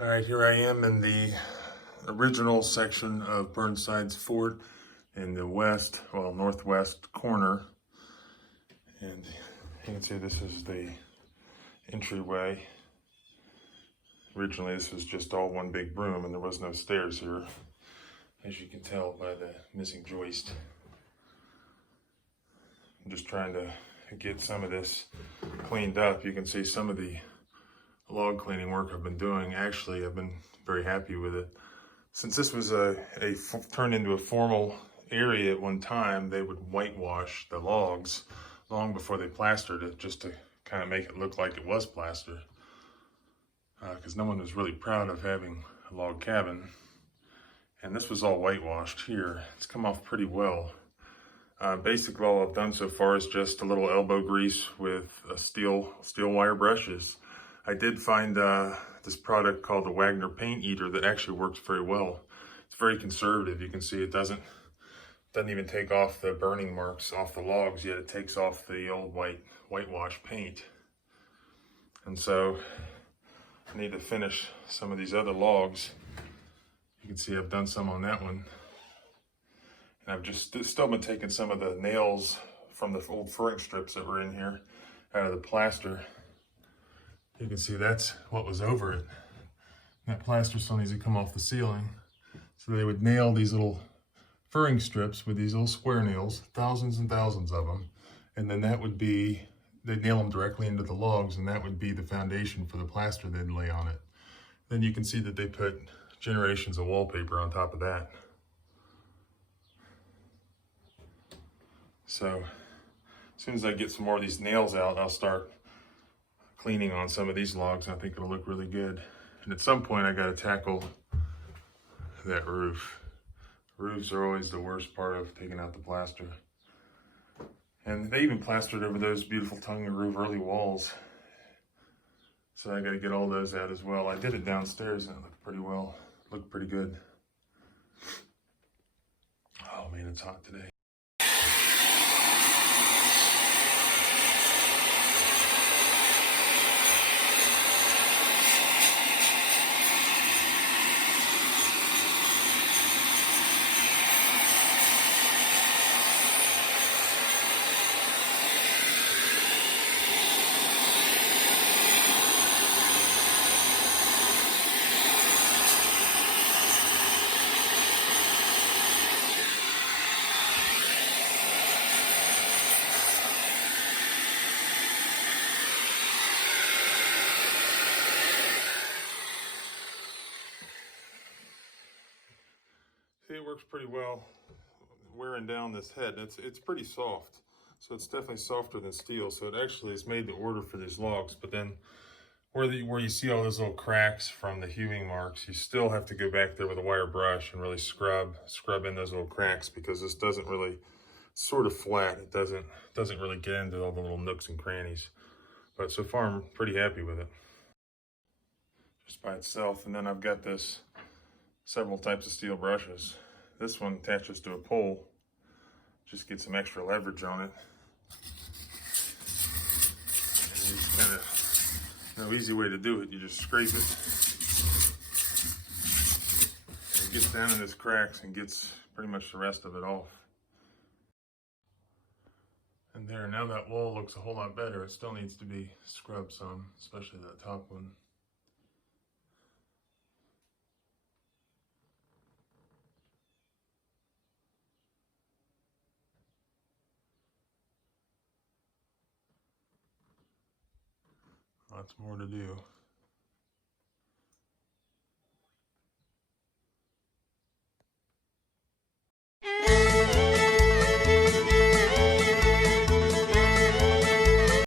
Alright, here I am in the original section of Burnside's fort in the west, well, northwest corner. And you can see this is the entryway. Originally, this was just all one big room and there was no stairs here, as you can tell by the missing joist. I'm just trying to get some of this cleaned up. You can see some of the log cleaning work I've been doing. Actually, I've been very happy with it. Since this was turned into a formal area at one time, they would whitewash the logs long before they plastered it, just to kind of make it look like it was plastered. Because no one was really proud of having a log cabin. And this was all whitewashed here. It's come off pretty well. Basically, all I've done so far is just a little elbow grease with steel wire brushes. I did find this product called the Wagner Paint Eater that actually works very well. It's very conservative. You can see it doesn't even take off the burning marks off the logs, yet it takes off the old whitewash paint. And so I need to finish some of these other logs. You can see I've done some on that one. And I've just still been taking some of the nails from the old furring strips that were in here out of the plaster. You can see that's what was over it. That plaster still needs to come off the ceiling. So they would nail these little furring strips with these little square nails, thousands and thousands of them. And then that would be, they'd nail them directly into the logs, and that would be the foundation for the plaster they'd lay on it. Then you can see that they put generations of wallpaper on top of that. So as soon as I get some more of these nails out, I'll start cleaning on some of these logs. I think it'll look really good. And at some point I got to tackle that roof. Roofs are always the worst part of taking out the plaster. And they even plastered over those beautiful tongue and groove early walls. So I got to get all those out as well. I did it downstairs and it looked pretty well. Looked pretty good. Oh man, it's hot today. See, it works pretty well wearing down this head. It's pretty soft, so it's definitely softer than steel. So it actually is made to order for these logs. But then where you see all those little cracks from the hewing marks, you still have to go back there with a wire brush and really scrub in those little cracks, because this doesn't really, sort of flat. It doesn't really get into all the little nooks and crannies. But so far I'm pretty happy with it, just by itself. And then I've got this several types of steel brushes. This one attaches to a pole, just get some extra leverage on it. And you just kind of, no easy way to do it, you just scrape it. It gets down in this cracks and gets pretty much the rest of it off. And there, now that wall looks a whole lot better. It still needs to be scrubbed some, especially that top one. Lots more to do.